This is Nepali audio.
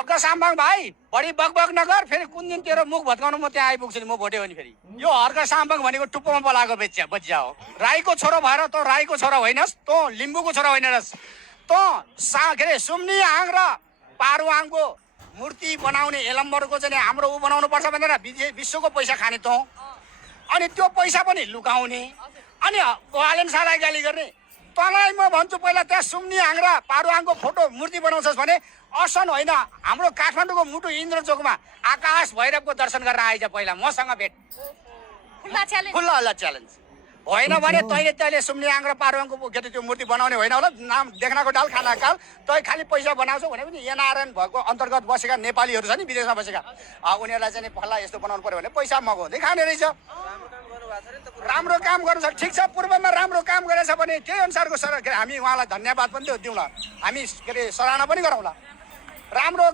अर्का साम्बाङ भाइ बढी बकबक नगर, फेरि कुन दिन तेरो मुख भत्काउनु म त्यहाँ आइपुग्छु नि, म भोट्यो भने फेरि। यो हर्का साम्बाङ भनेको टुप्पोमा बोलाएको बच्चा हो। राईको छोरो भएर तँ राईको छोरा होइनस्, तँ लिम्बूको छोरा होइनस्, तँ के अरे सुम्नी आङ र पारुआङको मूर्ति बनाउने एलम्बरको चाहिँ हाम्रो ऊ बनाउनु पर्छ भनेर विश्वको पैसा खाने तँ, अनि त्यो पैसा पनि लुकाउने, अनि गोहालेन शाहलाई गाली गर्ने। तँलाई म भन्छु पहिला त्यहाँ सुम्नी आङ र पारुआङको फोटो मूर्ति बनाउँछस् भने असन होइन, हाम्रो काठमाडौँको मुटु इन्द्रचोकमा आकाश भैरवको दर्शन गरेर आइज पहिला मसँग भेट। खुल्ला च्यालेन्ज होइन भने तैँले सुम्नी आङ र पारुआङको के अरे त्यो मूर्ति बनाउने होइन होला, नाम देख्नको डाल खाना काल, तै खालि पैसा बनाउँछौ भने पनि एनआरएन भएको अन्तर्गत बसेका नेपालीहरू छ नि विदेशमा बसेका, उनीहरूलाई चाहिँ फल्ला यस्तो बनाउनु पर्यो भने पैसा मगाउँदै खाने रहेछ। राम्रो काम गर्नु छ, ठिक छ, पूर्वमा राम्रो काम गरेछ भने त्यही अनुसारको हामी उहाँलाई धन्यवाद पनि दिउँला, हामी के अरे सराहना पनि गरौँला। राम्रो